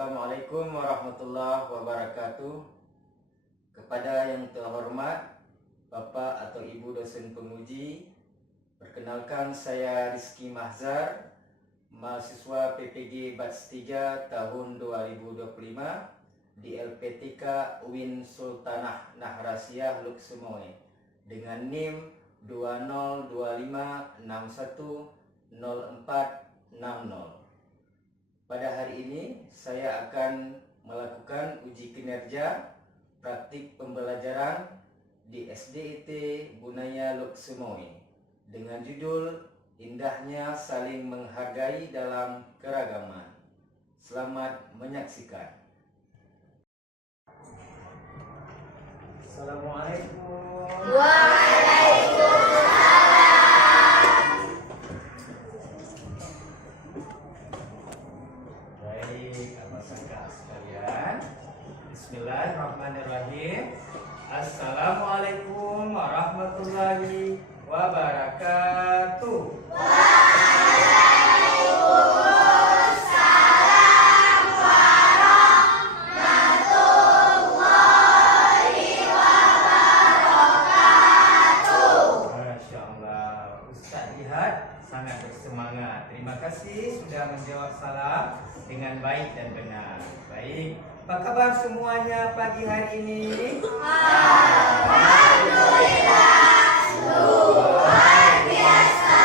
Assalamualaikum warahmatullahi wabarakatuh. Kepada yang terhormat Bapak atau Ibu dosen penguji, perkenalkan saya Rizky Mahzar, mahasiswa PPG Batch 3 tahun 2025 di LPTK UIN Sultanah Nahrasiyah Luksumoy dengan NIM 2025610460. Pada hari ini saya akan melakukan uji kinerja praktik pembelajaran di SDIT Bunaya Luksumoy dengan judul Indahnya Saling Menghargai Dalam Keragaman. Selamat menyaksikan. Assalamualaikum. Bismillahirrahmanirrahim. Assalamualaikum warahmatullahi wabarakatuh. Waalaikumsalam warahmatullahi wabarakatuh. Masya Allah, Ustaz lihat sangat bersemangat. Terima kasih sudah menjawab salam dengan baik dan benar. Baik, apa kabar semuanya pagi hari ini? Alhamdulillah, luar biasa.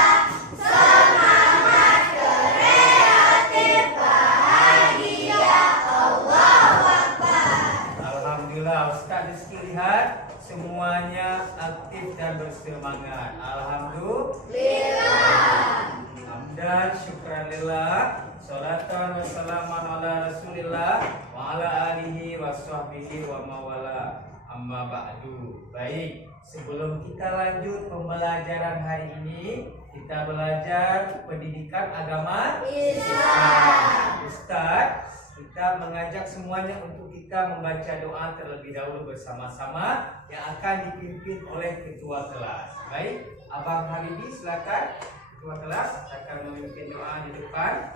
Semangat, kreatif, bahagia. Allahu Akbar. Alhamdulillah, Ustaz Rizky lihat semuanya aktif dan bersemangat. Alhamdulillah. Hamdan syukran lillah. Salatan wassalaman ala rasulillah wa ala alihi wa sahbihi wa mawala. Amma ba'du. Baik, sebelum kita lanjut pembelajaran hari ini, kita belajar pendidikan agama Islam. Ustaz, kita mengajak semuanya untuk kita membaca doa terlebih dahulu bersama-sama yang akan dipimpin oleh ketua kelas. Baik, Abang Habibi silakan. Ketua kelas akan memimpin doa di depan.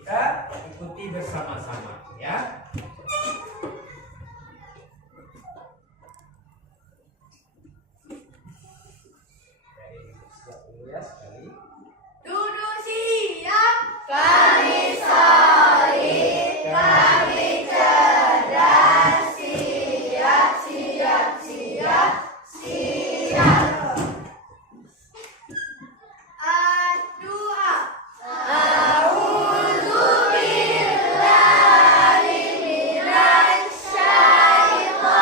Kita ikuti bersama-sama, ya. Siap dulu ya sekali. Duduk siap. Kami solid, kami cerdas. Siap, siap, siap, siap. Doa. A'udzu billahi minasy syaithanir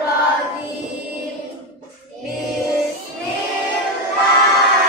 rajim. Bismillahirrahmanirrahim.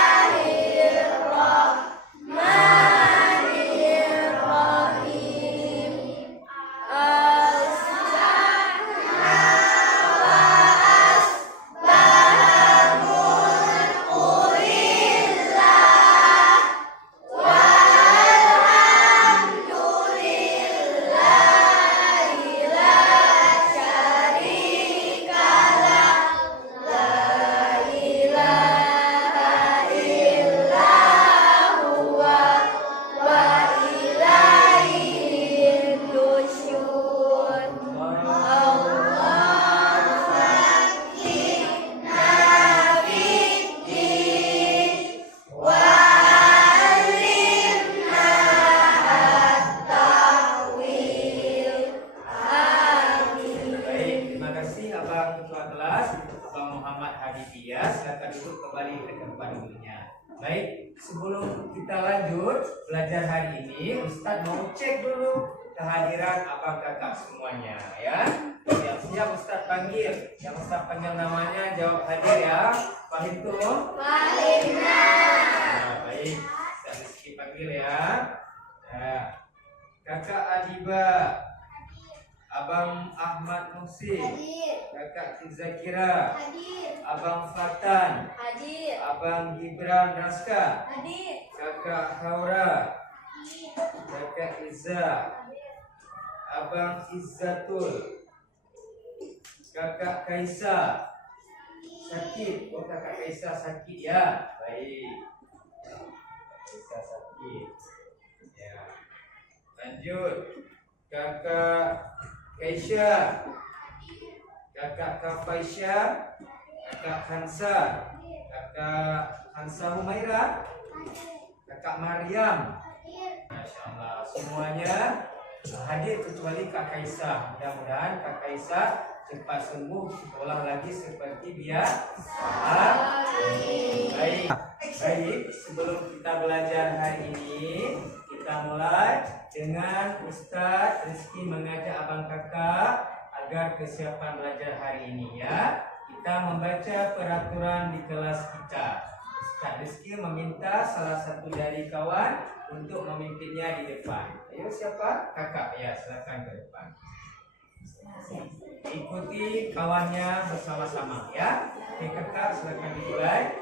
Baik, sebelum kita lanjut belajar hari ini, Ustadz mau cek dulu kehadiran abang kakak semuanya, ya. Siap-siap Ustadz panggil. Yang Ustadz panggil namanya jawab hadir ya. Fahitum? Nah, baik, Ustadz Rizky panggil ya. Nah, Kakak Adiba, Abang Ahmad Muhsin, Kakak Zakira, Abang Fatan, Abang Gibran Raska, Kakak Haura, Kakak Iza, Abang Izzatul, Kakak Kaisa sakit. Oh, Kakak Kaisa sakit ya. Baik, Kaisa sakit ya. Lanjut. Kakak Kaisya, kakak Kafaisya, kakak Hansa Humaira, kakak Maryam. Masya Allah, semuanya hadir kecuali Kak Kaisa. Mudah-mudahan Kak Kaisa cepat sembuh, sekolah lagi seperti biasa. Baik, sebelum kita belajar hari ini, kita mulai dengan Ustadz Rizky mengajak abang kakak agar kesiapan belajar hari ini ya. Kita membaca peraturan di kelas kita. Ustadz Rizky meminta salah satu dari kawan untuk memimpinnya di depan. Ayo siapa? Kakak ya, silakan ke depan. Ikuti kawannya bersama-sama ya. Oke kakak, silakan dimulai.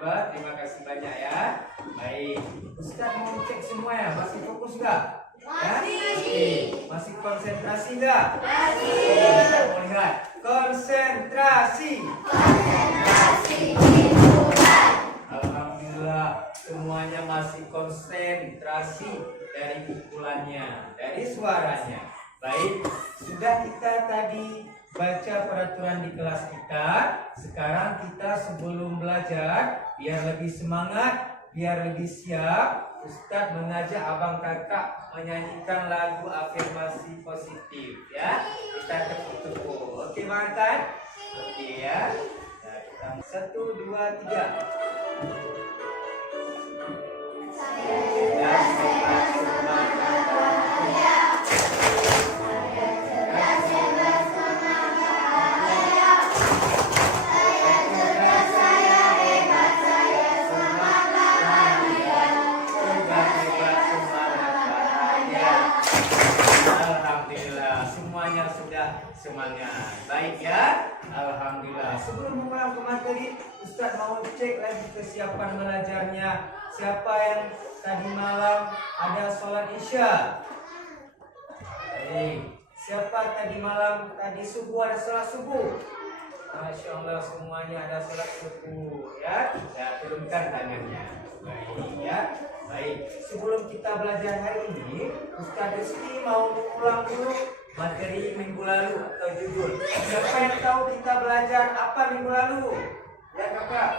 Terima kasih banyak ya. Baik, Ustaz mau cek semua ya. Masih fokus nggak? Masih konsentrasi nggak? Kita mau lihat konsentrasi. Alhamdulillah semuanya masih konsentrasi dari pukulannya, dari suaranya. Baik, sudah kita tadi baca peraturan di kelas kita. Sekarang kita sebelum belajar, biar lebih semangat, biar lebih siap, Ustadz mengajak abang kakak menyanyikan lagu afirmasi positif ya. Kita tepuk-tepuk. Oke makan? Oke ya. Nah, kita 1, 2, 3. Semangat. Baik ya. Alhamdulillah. Sebelum mengulang ke materi, Ustaz mau cek lagi kesiapan belajarnya. Siapa yang tadi malam ada sholat Isya? Baik. Siapa tadi malam tadi subuh ada sholat subuh? Masya Allah semuanya ada sholat subuh ya. Ya turunkan tangannya. Baik ya. Baik. Sebelum kita belajar hari ini, Ustaz Rizky mau mengulang dulu materi minggu lalu atau judul. Siapa yang tahu kita belajar apa minggu lalu? Ya kakak.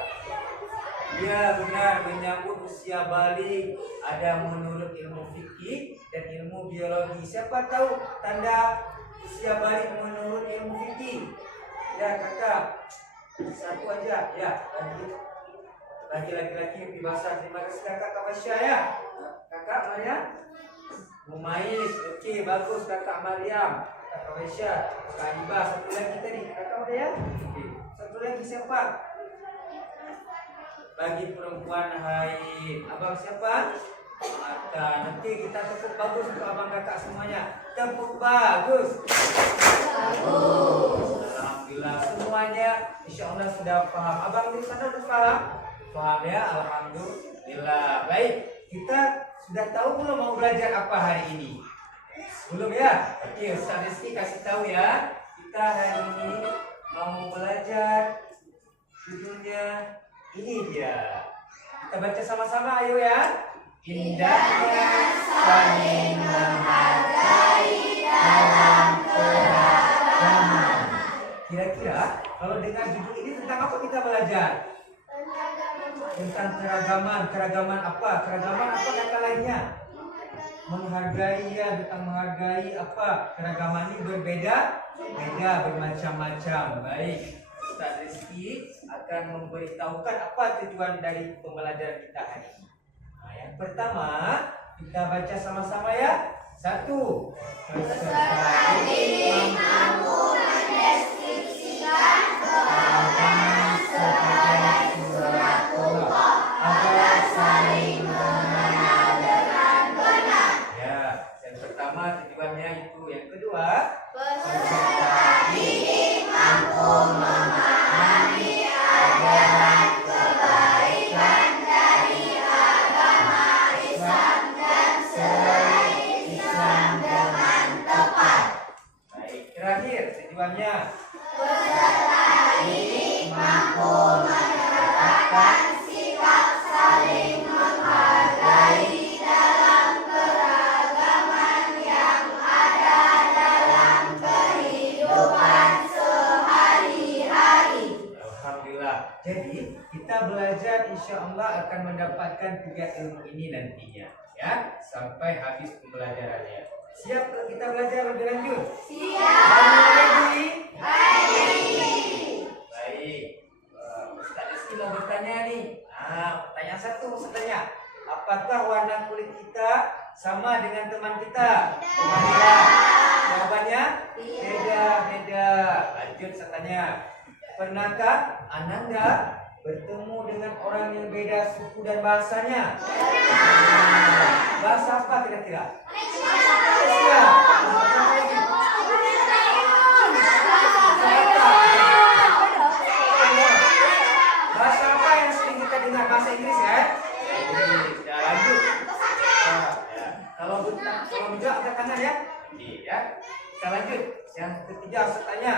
Ya benar, menyambut usia balik. Ada menurut ilmu fikih dan ilmu biologi. Siapa tahu tanda usia balik menurut ilmu fikih? Ya kakak, satu aja ya. Lagi laki-laki lebih basah. Terima kasih kakak Kamasya ya. Kakak Maria Mumais, oke bagus kakak Mariam, kakak Kamasya, Kak Iba, satu lagi tadi kakak udah ya. Oke. Satu lagi siapa? Bagi perempuan haid, abang siapa? Mata. Nanti kita tepuk bagus untuk abang kakak semuanya. Tepuk bagus. Alhamdulillah semuanya insya Allah sudah paham. Abang di sana sudah paham? Paham ya, alhamdulillah. Baik, kita sudah tahu belum mau belajar apa hari ini? Belum ya? Oke, Ustaz Rizky kasih tahu ya. Kita hari ini mau belajar judulnya ini dia. Kita baca sama-sama ayo ya. Indahnya saling menghargai dalam keragaman. Kira-kira kalau dengan judul ini tentang apa kita belajar? Tentang keragaman. Keragaman apa? Keragaman apa kata lainnya? Menghargai ya, tentang menghargai apa? Keragaman ini berbeda, beda bermacam-macam. Baik, Ustaz Rizky akan memberitahukan apa tujuan dari pembelajaran kita hari ini. Nah, yang pertama kita baca sama-sama ya. Satu. Peserta didik mampu mendeskripsikan keragaman sebagai surat Allah agar saling mengenal dengan benar. Ya, yang pertama tujuannya itu. Yang kedua, peserta didik mampu memahami ajaran kebaikan dari agama Islam dan selain Islam dengan tepat. Baik, terakhir tujuannya peserta didik mampu menerapkan sikap saling menghargai dalam keragaman yang ada dalam kehidupan sehari-hari. Alhamdulillah. Jadi kita belajar insya Allah akan mendapatkan 3 ilmu ini nantinya ya sampai habis pembelajarannya. Siap kalau kita belajar lebih lanjut? Siap. Baik. Ustaz Rizky mau bertanya nih. Pertanyaan satu sebenarnya. Apakah warna kulit kita sama dengan teman kita? Beda. Jawabannya? Beda. Lanjut tanya. Pernahkah Ananda bertemu dengan orang yang beda suku dan bahasanya? Bahasa apa kira-kira? Malaysia. Bahasa apa yang sering kita dengar? Bahasa Inggris kan? Ya, lanjut. Kalau enggak angkat tangan ya. Ya. Kita lanjut. Yang ketiga saya tanya.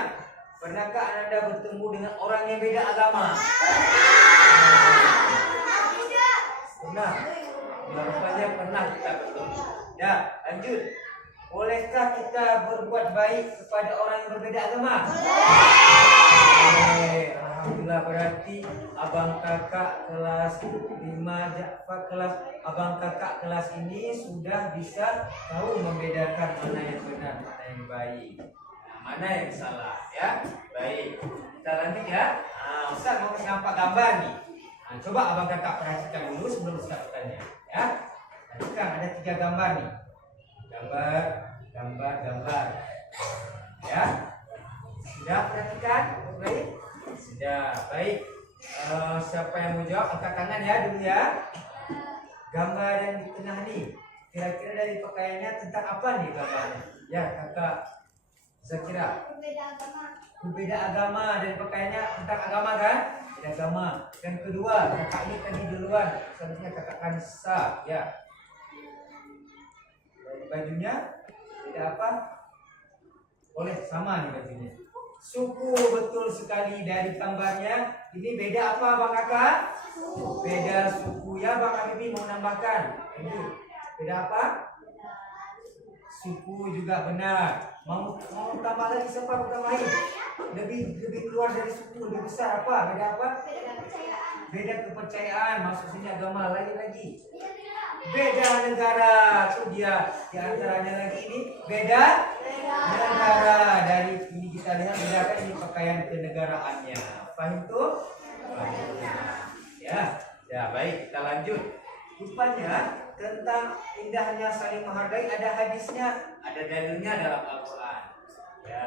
Pernahkah Anda bertemu dengan orang yang beda agama? Pernah. Rupanya pernah kita bertemu. Ya, lanjut. Bolehkah kita berbuat baik kepada orang yang berbeda agama? Boleh. Alhamdulillah, berarti abang kakak kelas 5 Ja'far kelas abang kakak kelas ini sudah bisa tahu membedakan mana yang benar, mana yang baik, mana yang salah ya. Baik, kita lanjut ya. Ustaz mau kasih nampak gambar nih. Coba abang kakak perhatikan dulu sebelum Ustaz bertanya ya. Perhatikan ada 3 gambar nih. Gambar ya. Sudah perhatikan? Baik. Sudah, baik. Siapa yang mau jawab angkat tangan ya dulu ya. Gambar yang di tengah nih, kira-kira dari pakaiannya tentang apa nih gambarnya? Ya kakak, saya kira berbeda agama dan pakaiannya tentang agama kan? Beda agama. Yang kedua, kakak ini tadi duluan, selanjutnya kakak Kansa ya. Dari bajunya beda apa? Boleh sama nih bajunya. Suku, betul sekali. Dari gambarnya ini beda apa Bang Kakak? Beda suku ya Bang Habibie, mau nambahkan? Beda apa? Suku juga benar. Mau tambah lagi, siapa mau tambahin? Lebih keluar dari suku, lebih besar apa? Beda apa? Beda kepercayaan. Maksudnya agama lagi. Beda negara. Itu dia di antaranya lagi ini beda negara. Dari ini kita lihat bedakan ini pakaian kenegaraannya. Paham tuh? Ya, baik, kita lanjut. Rupanya tentang indahnya saling menghargai ada hadisnya, ada dalilnya dalam Al-Quran. Ya,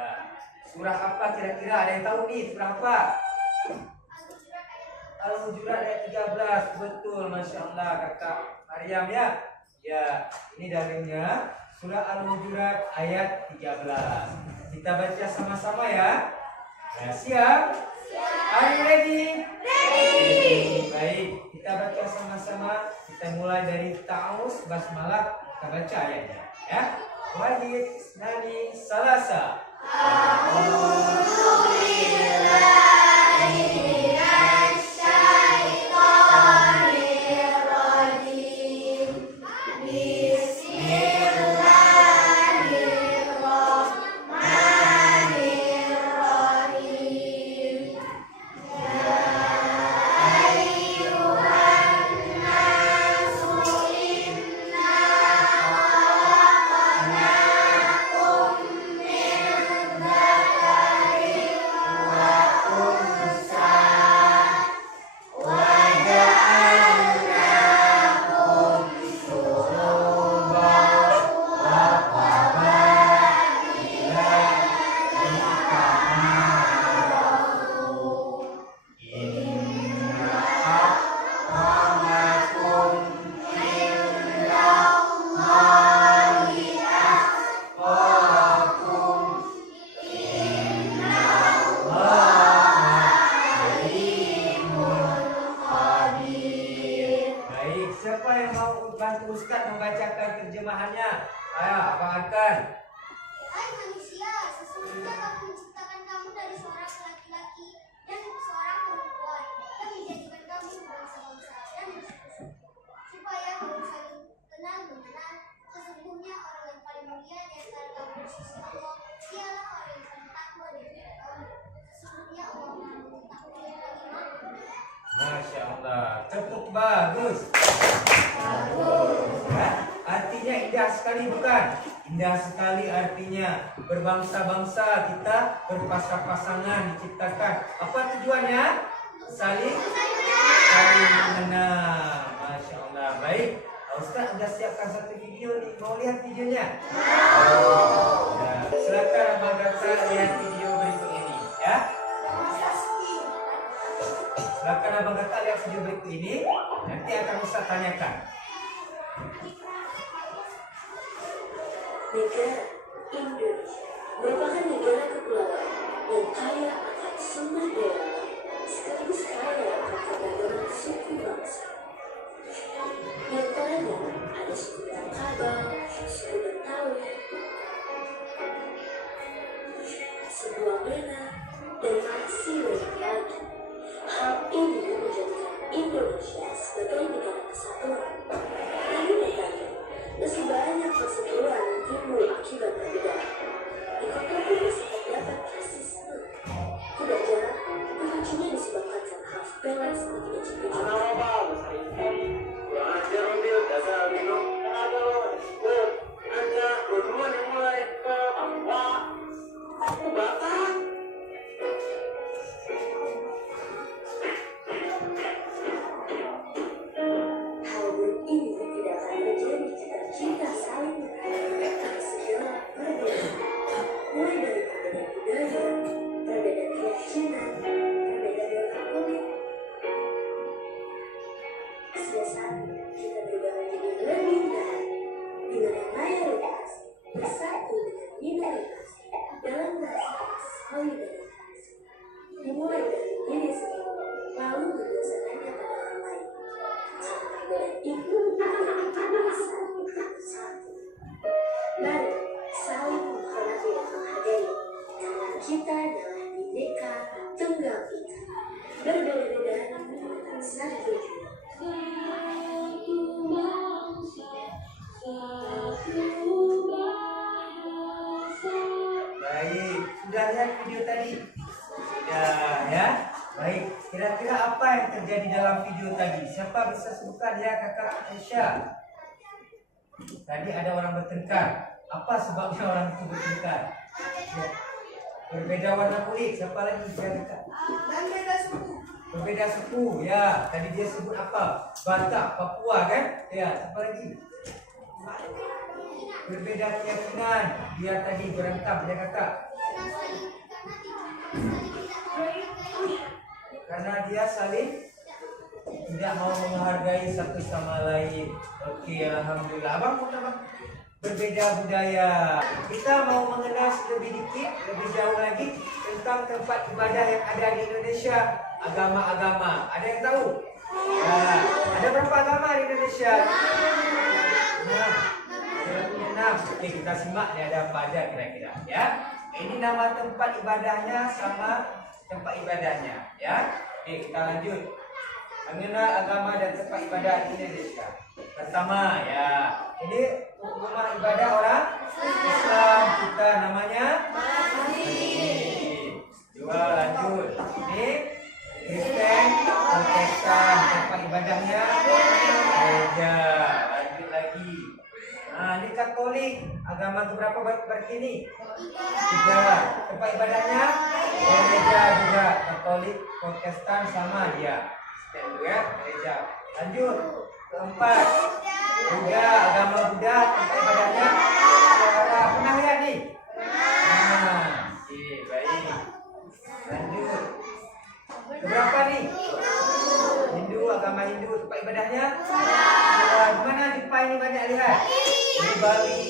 surah apa kira-kira, ada yang tahu nih surah apa? Al-Hujurat ayat 13. Betul, Masya Allah kakak Maryam ya. Ya, ini dalilnya surah Al-Hujurat ayat 13. Kita baca sama-sama ya. Ya, siap? Are you ready? Ready. Baik, kita baca sama-sama. Kita mulai dari Ta'awuz Basmalah. Kita baca ayatnya ya. Wahid, Nani, Salasa. Siapa yang mau bantu Ustaz membacakan terjemahannya? Ayo, Abang akan. Hai manusia, sesungguhnya kami menciptakan kamu dari seorang laki-laki dan seorang perempuan dan menjadikan kamu berbangsa-bangsa dan bersuku-suku supaya kamu saling kenal mengenal. Sesungguhnya orang yang paling mulia di antara kamu di sisi Allah dialah orang yang paling takwa dari kamu. Sesungguhnya Allah Maha mengetahui yang lagi maha. Masya Allah, tepuk bagus. Ya, artinya indah sekali bukan? Indah sekali artinya berbangsa-bangsa kita berpasang-pasangan diciptakan. Apa tujuannya? Saling mengenal. Masya Allah. Baik, Ustaz sudah siapkan satu video nih. Mau lihat videonya? Ya, silakan Abang Gata lihat video berikut ini ya. Silakan Abang Gata lihat video berikut ini. Nanti akan Ustaz tanyakan. Negara Indonesia merupakan negara kepulauan yang kaya akan sumber daya alam sekaligus kaya akan keragaman suku bangsa. Di antaranya ada suku Minangkabau, suku Betawi, suku Wamena, dan masih banyak lagi. Hal ini menjadikan Indonesia sebagai negara kesatuan. Namun nyatanya, masih banyak perseteruan yang timbul akibat perbedaan. Di kota pun masih terdapat rasisme. Tidak jarang, pemicunya disebabkan karena half balance yang tidak cukup. Hal buruk ini tidak akan terjadi jika kita saling menghargai atas segala perbedaan, mulai dari perbedaan budaya, perbedaan keyakinan, perbedaan warna kulit. Sudah saatnya kita berubah menjadi lebih baik, di mana mayoritas bersatu dengan minoritas dalam rasa solidaritas, dimulai dari diri sendiri, lalu berdasarkannya pada orang lain. Perbedaan itu bisa bersatu. Mari saling menghormati dan menghargai, karena kita adalah berbeda-beda namun satu tujuan. Baik, sudah lihat video tadi? Sudah ya. Baik, kira-kira apa yang terjadi dalam video tadi? Siapa bisa sebutkan ya, Kakak Aisyah? Tadi ada orang bertengkar. Apa sebabnya orang itu bertengkar? Ya. Berbeda warna kulit. Siapa lagi? Ya, Kakak. Dan beda suku. Berbeda suku. Ya, tadi dia sebut apa? Batak, Papua kan? Ya, siapa lagi? Berbeda keyakinan. Dia tadi berantem ya, Kakak. Karena dia saling tidak mau menghargai satu sama lain. Oke, alhamdulillah. Abang mau tambah berbeda budaya. Kita mau mengenal lebih dikit, lebih jauh lagi tentang tempat ibadah yang ada di Indonesia. Agama-agama. Ada yang tahu? Ya. Ada berapa agama di Indonesia? 6. Oke, kita simak ya, ada apa aja kira-kira ya. Ini nama tempat ibadahnya sama tempat ibadahnya ya. Oke, kita lanjut. Mengenal agama dan tempat ibadah di Indonesia. Pertama ya, ini rumah ibadah orang Islam, kita namanya masjid. Dua, lanjut. Ini Kristen, Protestan, tempat ibadahnya gereja. Lanjut lagi. Nah, ini Katolik, agama keberapa berarti ini? 3. Tempat ibadahnya gereja juga. Katolik, Protestan sama dia. Dan juga gereja. Lanjut. Keempat, Buddha, agama Buddha, tempat ibadahnya Wihara. Pernah lihat nih? Nah, oke, baik. Lanjut. Keberapa nih? Hindu, agama Hindu, tempat ibadahnya di mana di ini banyak lihat? Di Bali,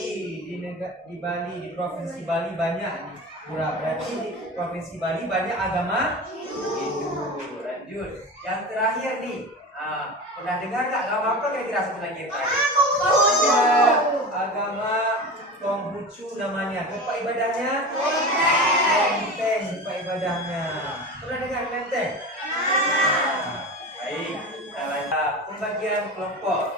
di Bali, di provinsi Bali banyak nih. Berarti di provinsi Bali banyak agama Hindu. Lanjut. Yang terakhir nih, pernah dengar nggak agama apa kira-kira satu lagi yang terakhir? Ya, agama Konghucu namanya. Tempat ibadahnya Menteng, tempat ibadahnya. Pernah dengar Menteng? Baik. Pembagian kelompok.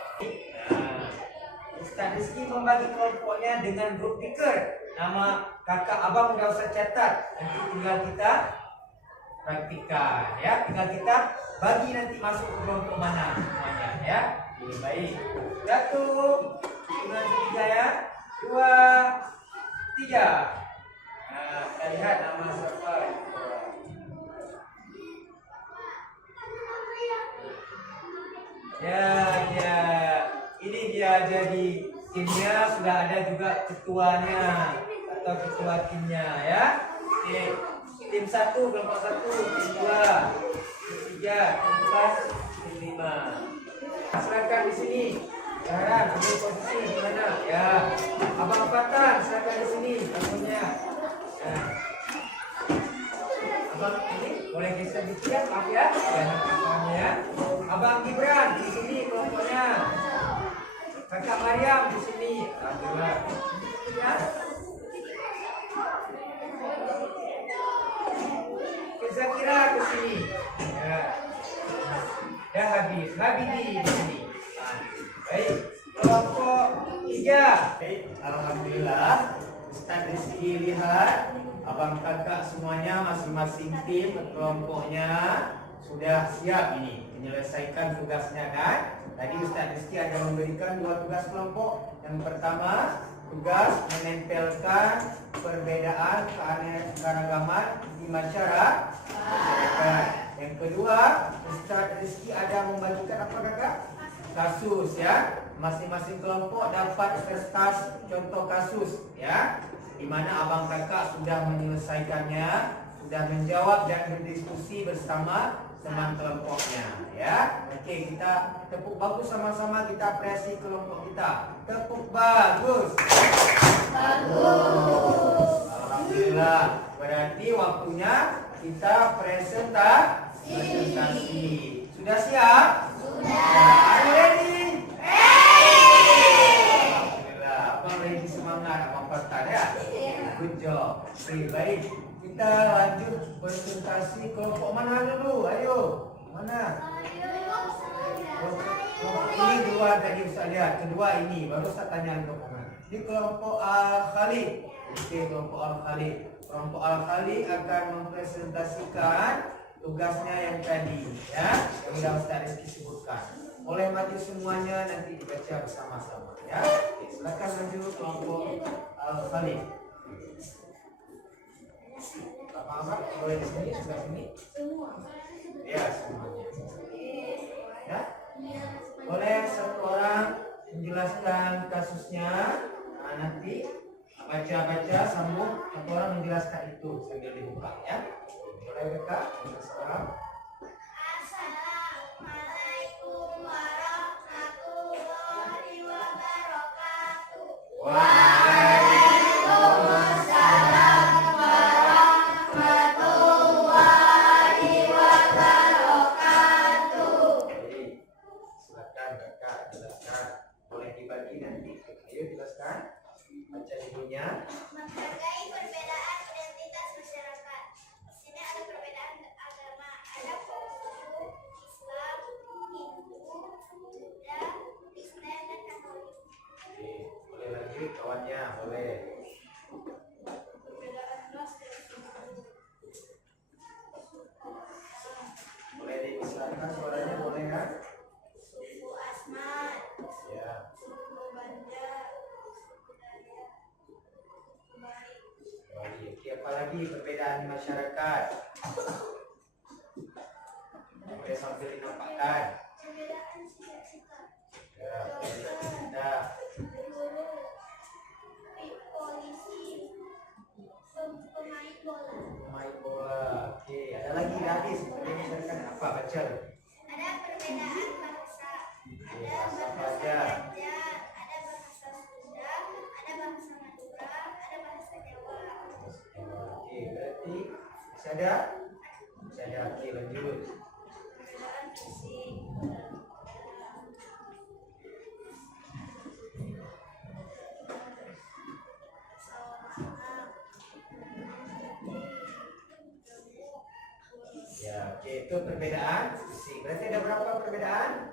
Ustaz Rizky membagi kelompoknya dengan grup picker. Nama kakak abang udah usah catat. Nanti tinggal kita praktikan ya. Tinggal kita bagi nanti masuk ke kelompok mana semuanya ya. Ini baik. 1, 2, 3 ya. 2, 3. Nah, kita lihat nama siapa. Ya. Ini dia jadi timnya, sudah ada juga ketuanya atau ketua timnya ya. Oke. Tim 1, kelompok 1, tim 2, tim 3, tim 4, tim 5. Silakan di sini. Sekarang ambil posisi di mana? Ya. Abang Fatan, silakan di sini. Contohnya. Ya. Abang ini boleh geser dikit ya, maaf ya. Ya. Abang Gibran di sini kelompoknya. Kakak Mariam di sini. Alhamdulillah. Ya. Zakira ke sini. Ya. Dah habis. Habibie di sini. Baik. Kelompok 3. Baik. Alhamdulillah. Ustaz Rizky lihat abang kakak semuanya masing-masing tim kelompoknya sudah siap ini menyelesaikan tugasnya kan. Tadi Ustaz Rizky ada memberikan 2 tugas kelompok. Yang pertama, tugas menempelkan perbedaan keanekaragaman di masyarakat. Yang kedua, Ustaz Rizky ada membagikan apa kakak? Kasus ya. Masing-masing kelompok dapat kertas contoh kasus ya. Di mana abang kakak sudah menyelesaikannya, sudah menjawab dan berdiskusi bersama teman kelompoknya ya. Oke, kita tepuk bagus sama-sama, kita apresiasi kelompok kita. Tepuk bagus. Bagus. Alhamdulillah. Berarti waktunya kita presentasi. Sudah siap? Sudah. Are you ready? Ready. Alhamdulillah. lagi semangat apa ya? Good job. Oke, baik. Kita lanjut presentasi kelompok mana dulu? Ayo. Mana? Kelompok ini dua tadi Ustaz lihat. Kedua ini baru saya tanya kelompok mana. Ini kelompok Al-Khalid. Oke, kelompok Al-Khalid. Kelompok Al-Khalid akan mempresentasikan tugasnya yang tadi, ya, yang sudah Ustaz Rizky sebutkan. Boleh maju semuanya, nanti dibaca bersama-sama, ya. Oke, silakan maju kelompok Al-Khalid. Bapak-bapak boleh di sini, sebelah sini. Ya, semuanya. Ya. Boleh satu orang menjelaskan kasusnya. Nah, nanti baca-baca sambung satu orang menjelaskan itu sambil dibuka, ya. Boleh Kak? Assalamualaikum warahmatullahi wabarakatuh. Waalaikumsalam warahmatullahi wabarakatuh. Baik, silakan Kakak jelaskan. Boleh dibagi nanti. Ayo jelaskan. Baca ibunya. Menghargai perbedaan identitas masyarakat. Di sini ada perbedaan agama, ada suku, Islam, Hindu, Buddha, Kristen, dan Katolik. Oke, boleh lanjut kawannya, boleh. Perbedaan ras dan suku. Boleh dibesarkan suaranya, boleh kan? Suku Asmat, Ya. suku Banda, suku Dayak, suku Bali. Baik. Oke, apa lagi perbedaan masyarakat? Boleh sambil dinampakkan. Perbedaan cita-cita. Ya, kita Guru, polisi, pemain bola. main bola. Oke, ada lagi habis. Boleh misalkan apa? Baca. Ada perbedaan bahasa. Ada Bahasa bahasa aja. Banjar, ada bahasa Sunda, ada bahasa Madura, ada bahasa Jawa. Oke, berarti masih ada? Masih ada. Oke, lanjut. Perbedaan fisik. Ya, oke, itu perbedaan fisik. Berarti ada berapa perbedaan?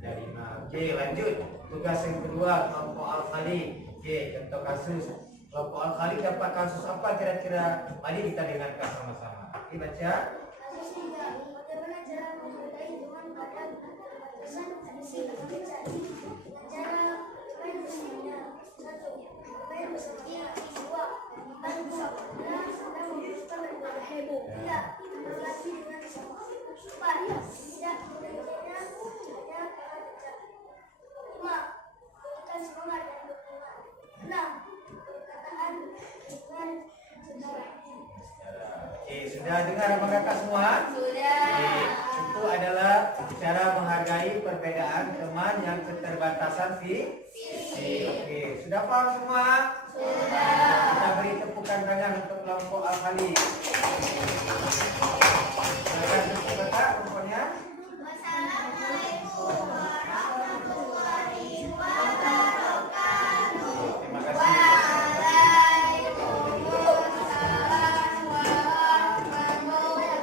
Ada 5. Oke, lanjut. Tugas yang kedua, kelompok Al-Khalid. Oke, contoh kasus. Kelompok Al-Khalid dapat kasus apa kira-kira? Mari kita dengarkan sama-sama. Oke, baca. Kasus 3. Bagaimana cara menghargai Tuhan pada keterbatasan tradisi dan mencari dengan cara bermain bersamanya. 1. Bermain bersamanya. 2. Membantu saudara dan memutuskan daripada heboh. 3. Berlatih dengan sama. 4. Tidak mengerjakannya hanya karena tidak. 5. Berikan semangat dan dukungan. 6. Perkataan dengan saudara. Oke, sudah dengar sama kakak semua? Sudah. Oke, itu adalah cara menghargai perbedaan teman yang keterbatasan fisik. Oke, sudah paham semua? Sudah. Kita beri tepukan tangan untuk kelompok Al-Khalid. Silakan tepuk kakak kelompoknya. Wassalamualaikum warahmatullahi wabarakatuh. Terima kasih. Waalaikumsalam warahmatullahi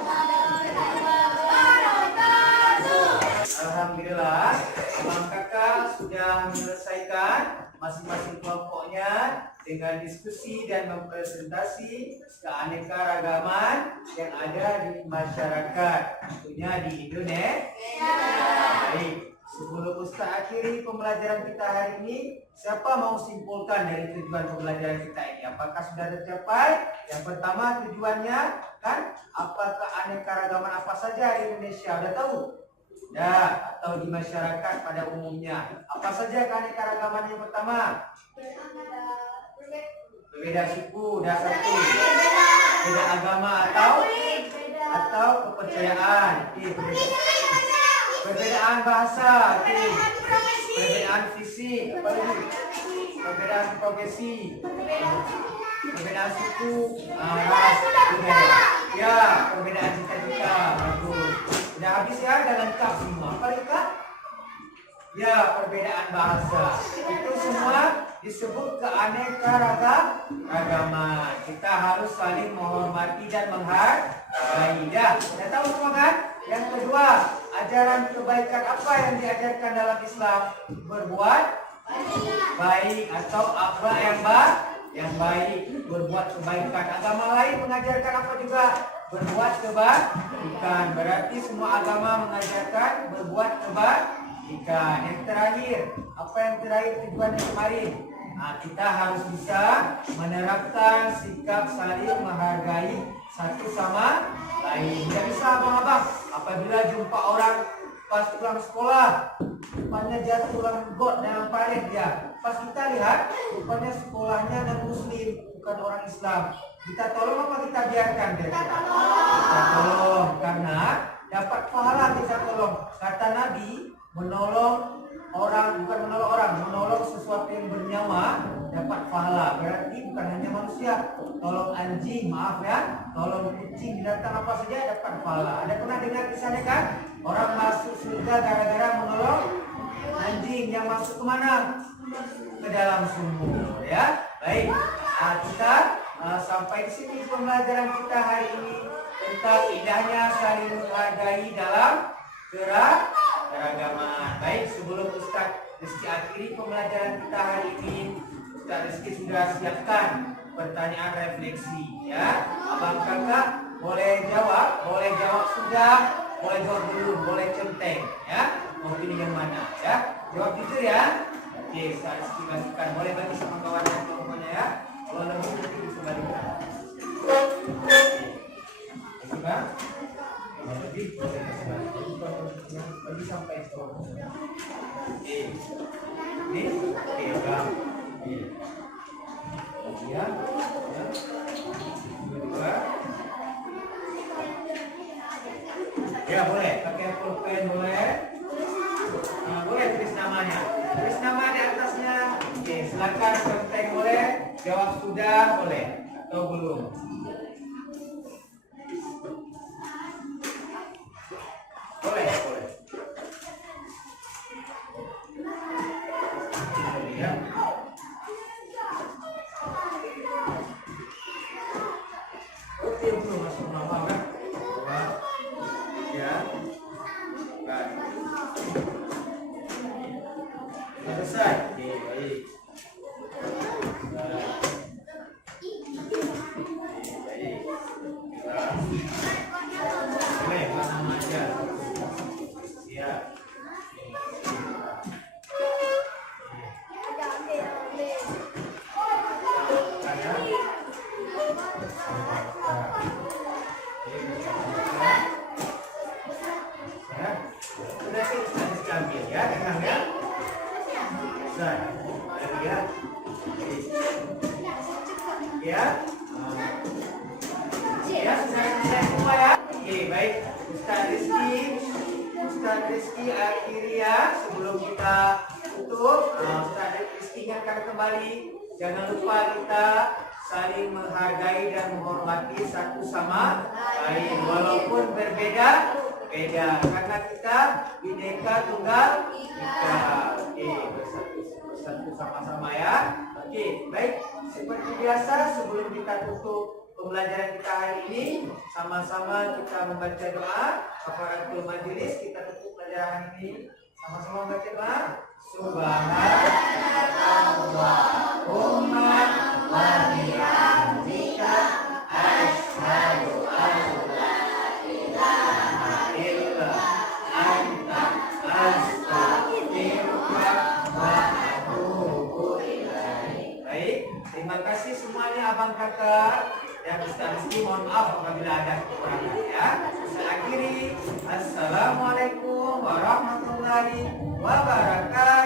wabarakatuh. Alhamdulillah, abang kakak sudah menyelesaikan masing-masing kelompoknya dengan diskusi dan mempresentasi keanekaragaman yang ada di masyarakat, tentunya di Indonesia. Baik, sebelum Ustaz akhiri pembelajaran kita hari ini, siapa mau simpulkan dari tujuan pembelajaran kita ini? Apakah sudah tercapai? Yang pertama tujuannya kan, apa keanekaragaman apa saja di Indonesia? Udah tahu? Ya, atau di masyarakat pada umumnya. Apa saja keanekaragaman yang pertama? Berbeda suku, dah satu. Beda agama atau kepercayaan. Oke, perbedaan bahasa. Oke. Perbedaan fisik. Apa lagi? Perbedaan profesi. Perbedaan suku, ras, budaya. Ya, perbedaan cita-cita. Bagus. Sudah habis ya, dah lengkap semua. Apa lengkap? Ya, perbedaan bahasa. Itu semua disebut keanekaragaman. Kita harus saling menghormati dan menghargai. Dah tahu semua kan? Yang kedua, ajaran kebaikan apa yang diajarkan dalam Islam? Berbuat baik atau akhlak yang baik, berbuat kebaikan. Agama lain mengajarkan apa juga? Berbuat kebaikan. Berarti semua agama mengajarkan berbuat kebaikan. Yang terakhir, apa yang terakhir tujuannya kemarin? Kita harus bisa menerapkan sikap saling menghargai satu sama lain. Tidak bisa abang-abang apabila jumpa orang pas pulang sekolah, rupanya jatuh tulang got dalam parit dia. Pas kita lihat, rupanya sekolahnya non muslim, bukan orang Islam. Kita tolong apa kita biarkan dia? Kita tolong, karena dapat pahala kita tolong. Kata Nabi, menolong orang, bukan menolong orang, menolong sesuatu yang bernyawa dapat pahala. Berarti bukan hanya manusia, tolong anjing, maaf ya, tolong kucing, binatang apa saja dapat pahala. Ada pernah dengar kisahnya kan? Orang masuk surga gara-gara menolong anjing yang masuk kemana? Ke dalam sumur, ya. Baik, kita sampai di sini pembelajaran kita hari ini tentang indahnya saling menghargai dalam keragaman. Baik, sebelum Ustaz Rizky akhiri pembelajaran kita hari ini, Ustaz Rizky sudah siapkan pertanyaan refleksi, ya. Abang kakak boleh jawab sudah, boleh jawab belum, boleh centeng, ya. Mau pilih yang mana, ya? Jawab jujur ya. Oke, Ustaz Rizky pastikan boleh bagi sama kawan dan teman-temannya, ya. Kalau lebih nanti bisa bagikan. Suka? Lebih boleh bagi sampai skor. Ini, bang. Ya, dua. Ya boleh, pakai pulpen boleh. Boleh tulis namanya. Tulis nama di atasnya. Oke, silakan kontak boleh. Jawab sudah boleh atau belum. Boleh. Ya. Oke, belum masuk nama kan? Ya. Baik. Selesai. Oke, baik. Boleh, nama aja. Siap. Sudah kita ambil ya, tenang ya. Sudah, ya. Ya. Ya, sudah semua ya. Oke, baik. Ustaz Rizky akhiri ya. Sebelum kita tutup, Ustaz Rizky ingatkan kembali, jangan lupa kita saling menghargai dan menghormati satu sama lain walaupun berbeda karena kita Bhinneka Tunggal Ika. Oke, bersatu sama-sama ya. Oke, baik. Seperti biasa sebelum kita tutup pembelajaran kita hari ini, sama-sama kita membaca doa kafaratul majelis. Kita tutup pelajaran ini sama-sama membaca doa. Subhanallahumma wa bihamdika asyhadu an la ilaha illa anta astaghfiruka wa atubu ilaik. Baik, terima kasih semuanya abang kakak dan Ustaz Rizky. Mohon maaf apabila ada kekurangan ya. Saya akhiri. Assalamualaikum warahmatullahi wabarakatuh.